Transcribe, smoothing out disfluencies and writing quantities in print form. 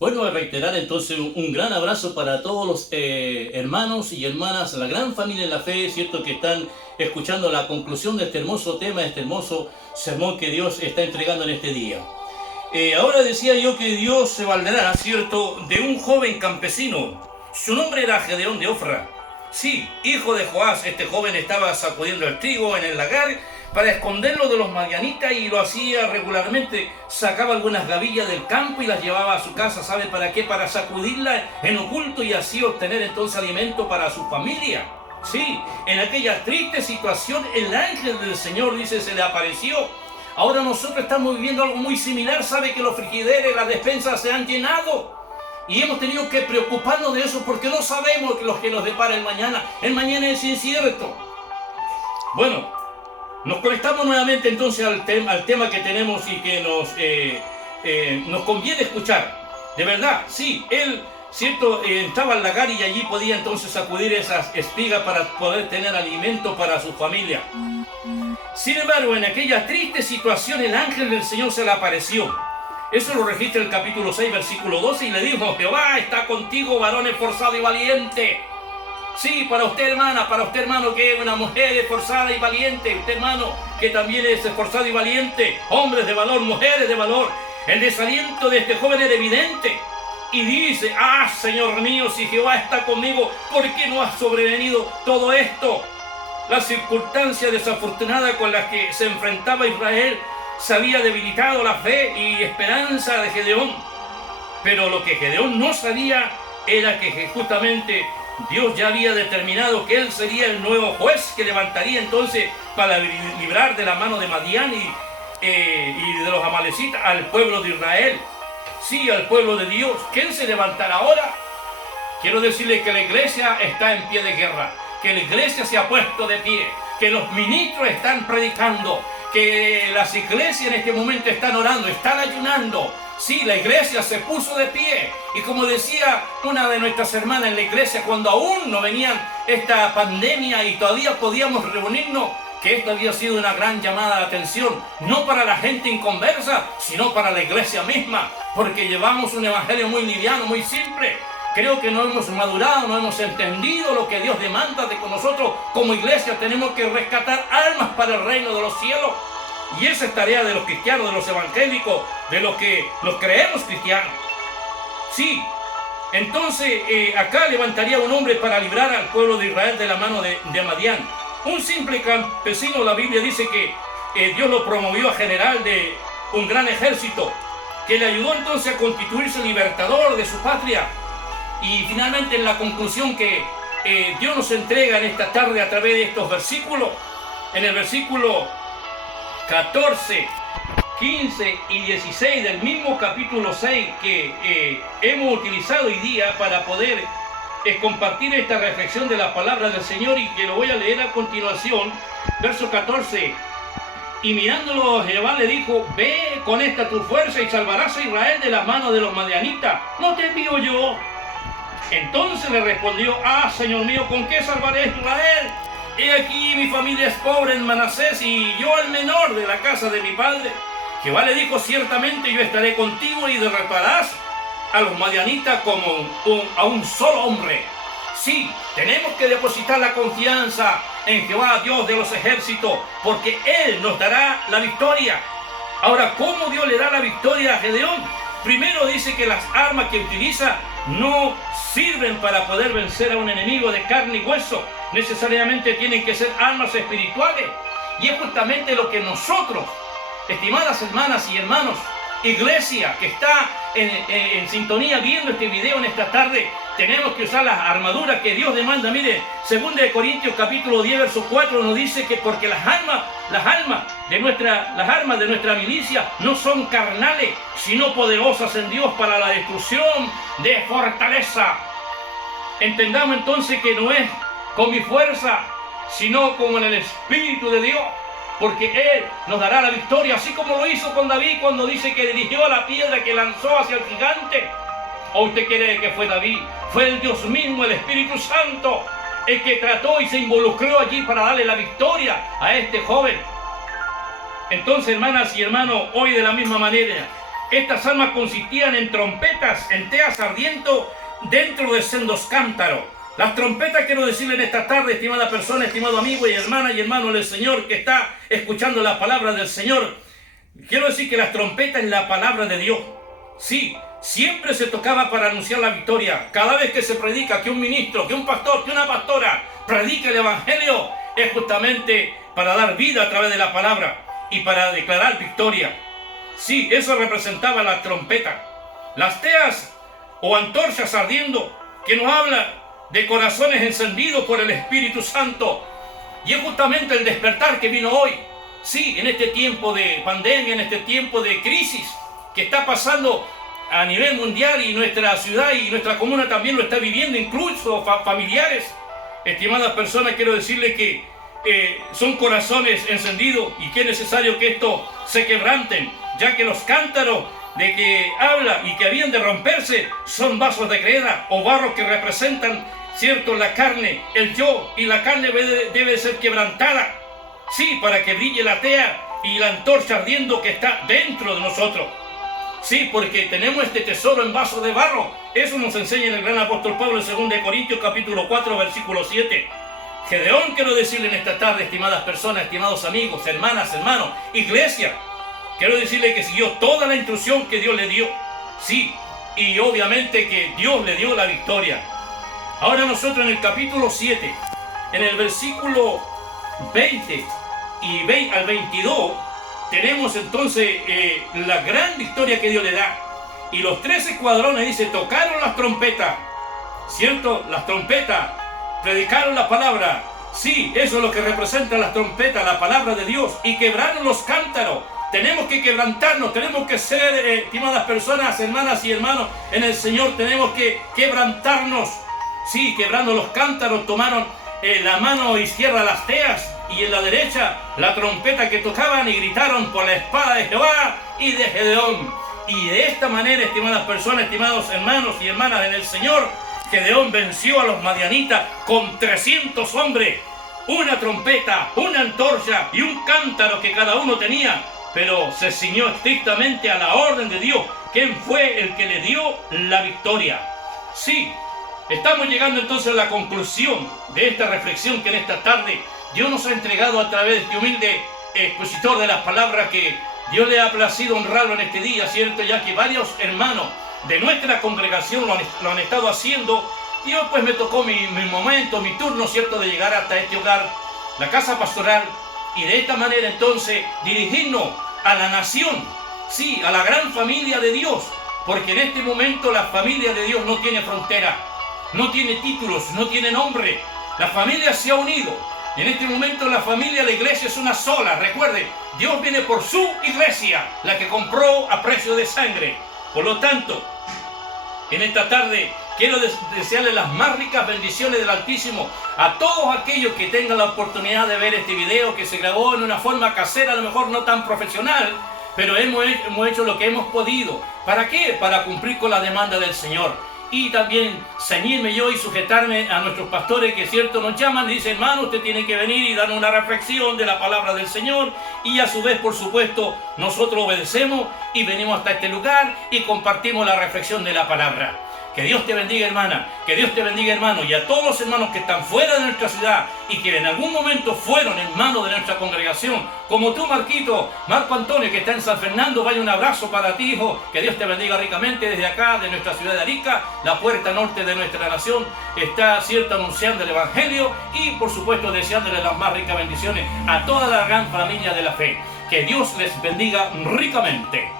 Vuelvo a reiterar entonces un gran abrazo para todos los hermanos y hermanas, la gran familia de la fe, ¿cierto? Que están escuchando la conclusión de este hermoso tema, este hermoso sermón que Dios está entregando en este día. Ahora decía yo que Dios se valdrá, ¿cierto?, de un joven campesino. Su nombre era Gedeón de Ofra. Sí, hijo de Joás. Este joven estaba sacudiendo el trigo en el lagar para esconderlo de los madianitas y lo hacía regularmente. Sacaba algunas gavillas del campo y las llevaba a su casa. ¿Sabe para qué? Para sacudirlas en oculto y así obtener entonces alimento para su familia. Sí, en aquella triste situación el ángel del Señor, dice, se le apareció. Ahora nosotros estamos viviendo algo muy similar. Sabe que los frigideros, las despensas se han llenado y hemos tenido que preocuparnos de eso porque no sabemos lo que nos depara el mañana. El mañana es incierto. Bueno, nos conectamos nuevamente entonces al tema que tenemos y que nos conviene escuchar. De verdad, sí, él, cierto, estaba al lagar y allí podía entonces sacudir esas espigas para poder tener alimento para su familia. Sin embargo, en aquella triste situación el ángel del Señor se le apareció. Eso lo registra el capítulo 6, versículo 12, y le dijo: Jehová está contigo, varón esforzado y valiente. Sí, para usted, hermana, para usted, hermano, que es una mujer esforzada y valiente, usted, hermano, que también es esforzado y valiente, hombres de valor, mujeres de valor. El desaliento de este joven era evidente. Y dice: Señor mío, si Jehová está conmigo, ¿por qué no ha sobrevenido todo esto? La circunstancia desafortunada con la que se enfrentaba Israel se había debilitado la fe y esperanza de Gedeón. Pero lo que Gedeón no sabía era que justamente Dios ya había determinado que él sería el nuevo juez que levantaría entonces para librar de la mano de Madián y de los amalecitas al pueblo de Israel. Sí, al pueblo de Dios. ¿Quién se levantará ahora? Quiero decirle que la iglesia está en pie de guerra, que la iglesia se ha puesto de pie, que los ministros están predicando, que las iglesias en este momento están orando, están ayunando. Sí, la iglesia se puso de pie. Y como decía una de nuestras hermanas en la iglesia, cuando aún no venían esta pandemia y todavía podíamos reunirnos, que esto había sido una gran llamada de atención, no para la gente inconversa, sino para la iglesia misma, porque llevamos un evangelio muy liviano, muy simple. Creo que no hemos madurado, no hemos entendido lo que Dios demanda de nosotros como iglesia. Tenemos que rescatar almas para el reino de los cielos. Y esa es tarea de los cristianos, de los evangélicos, de los que nos creemos cristianos. Sí, entonces acá levantaría un hombre para librar al pueblo de Israel de la mano de Madián. Un simple campesino, la Biblia dice que Dios lo promovió a general de un gran ejército, que le ayudó entonces a constituirse libertador de su patria. Y finalmente en la conclusión que Dios nos entrega en esta tarde a través de estos versículos, en el versículo 14, 15 y 16 del mismo capítulo 6 que hemos utilizado hoy día para poder compartir esta reflexión de la palabra del Señor, y que lo voy a leer a continuación. Verso 14: y mirándolo Jehová le dijo: ve con esta tu fuerza y salvarás a Israel de la mano de los madianitas. ¿No te envío yo? Entonces le respondió: Señor mío, ¿con qué salvaré a Israel? He aquí mi familia es pobre en Manasés y yo el menor de la casa de mi padre. Jehová le dijo: ciertamente yo estaré contigo y derrotarás a los madianitas como a un solo hombre. Sí, tenemos que depositar la confianza en Jehová, Dios de los ejércitos, porque Él nos dará la victoria. Ahora, ¿cómo Dios le da la victoria a Gedeón? Primero dice que las armas que utiliza no sirven para poder vencer a un enemigo de carne y hueso. Necesariamente tienen que ser armas espirituales. Y es justamente lo que nosotros, estimadas hermanas y hermanos, iglesia que está en sintonía viendo este video en esta tarde, tenemos que usar las armaduras que Dios demanda. Mire, 2 Corintios capítulo 10, verso 4 nos dice que porque las armas de nuestra milicia no son carnales, sino poderosas en Dios para la destrucción de fortaleza. Entendamos entonces que no es con mi fuerza, sino con el Espíritu de Dios, porque Él nos dará la victoria, así como lo hizo con David cuando dice que dirigió a la piedra que lanzó hacia el gigante. ¿O usted cree que fue David? Fue el Dios mismo, el Espíritu Santo, el que trató y se involucró allí para darle la victoria a este joven. Entonces, hermanas y hermanos, hoy de la misma manera Estas almas consistían en trompetas, en teas ardiendo dentro de sendos cántaros. Las trompetas, quiero decirle en esta tarde, estimada persona, estimado amigo y hermano del Señor que está escuchando la palabra del Señor, quiero decir que las trompetas es la palabra de Dios. Sí, siempre se tocaba para anunciar la victoria. Cada vez que se predica, que un ministro, que un pastor, que una pastora predique el evangelio, es justamente para dar vida a través de la palabra y para declarar victoria. Sí, eso representaba la trompeta. Las teas o antorchas ardiendo, que nos habla de corazones encendidos por el Espíritu Santo. Y es justamente el despertar que vino hoy. Sí, en este tiempo de pandemia, en este tiempo de crisis que está pasando a nivel mundial, y nuestra ciudad y nuestra comuna también lo está viviendo, incluso familiares. Estimadas personas, quiero decirles que son corazones encendidos y que es necesario que esto se quebranten, ya que los cántaros de que habla y que habían de romperse son vasos de greda o barro que representan, cierto, la carne, el yo, y la carne debe ser quebrantada, sí, para que brille la tea y la antorcha ardiendo que está dentro de nosotros. Sí, porque tenemos este tesoro en vaso de barro. Eso nos enseña el gran apóstol Pablo en 2 Corintios capítulo 4 versículo 7. Gedeón, quiero decirle en esta tarde, estimadas personas, estimados amigos, hermanas, hermanos, iglesia, quiero decirle que siguió toda la instrucción que Dios le dio. Sí, y obviamente que Dios le dio la victoria. Ahora nosotros en el capítulo 7, en el versículo 20 y al 22, tenemos entonces la gran victoria que Dios le da. Y los 13 escuadrones, dice, tocaron las trompetas, ¿cierto? Las trompetas, predicaron la palabra. Sí, eso es lo que representa las trompetas, la palabra de Dios. Y quebraron los cántaros. Tenemos que quebrantarnos, tenemos que ser, estimadas personas, hermanas y hermanos, en el Señor tenemos que quebrantarnos. Sí, quebrando los cántaros, tomaron la mano izquierda las teas y en la derecha la trompeta que tocaban y gritaron por la espada de Jehová y de Gedeón. Y de esta manera, estimadas personas, estimados hermanos y hermanas en el Señor, Gedeón venció a los madianitas con 300 hombres, una trompeta, una antorcha y un cántaro que cada uno tenía, pero se ciñó estrictamente a la orden de Dios, quien fue el que le dio la victoria. Sí, estamos llegando entonces a la conclusión de esta reflexión que en esta tarde Dios nos ha entregado a través de este humilde expositor de las palabras que Dios le ha placido honrarlo en este día, ¿cierto? Ya que varios hermanos de nuestra congregación lo han estado haciendo. Y hoy pues me tocó mi momento, mi turno, ¿cierto?, de llegar hasta este hogar, la casa pastoral, y de esta manera entonces dirigirnos a la nación, sí, a la gran familia de Dios, porque en este momento la familia de Dios no tiene frontera, no tiene títulos, no tiene nombre. La familia se ha unido. Y en este momento la familia, la iglesia es una sola. Recuerde, Dios viene por su iglesia, la que compró a precio de sangre. Por lo tanto, en esta tarde quiero desearle las más ricas bendiciones del Altísimo a todos aquellos que tengan la oportunidad de ver este video que se grabó en una forma casera, a lo mejor no tan profesional, pero hemos hecho lo que hemos podido. ¿Para qué? Para cumplir con la demanda del Señor. Y también ceñirme yo y sujetarme a nuestros pastores que cierto nos llaman y dicen, hermano, usted tiene que venir y dar una reflexión de la palabra del Señor. Y a su vez, por supuesto, nosotros obedecemos y venimos hasta este lugar y compartimos la reflexión de la palabra. Que Dios te bendiga, hermana, que Dios te bendiga, hermano, y a todos los hermanos que están fuera de nuestra ciudad y que en algún momento fueron hermanos de nuestra congregación, como tú, Marco Antonio, que está en San Fernando. Vaya un abrazo para ti, hijo, que Dios te bendiga ricamente desde acá, de nuestra ciudad de Arica, la puerta norte de nuestra nación. Está, cierto, anunciando el Evangelio y, por supuesto, deseándole las más ricas bendiciones a toda la gran familia de la fe. Que Dios les bendiga ricamente.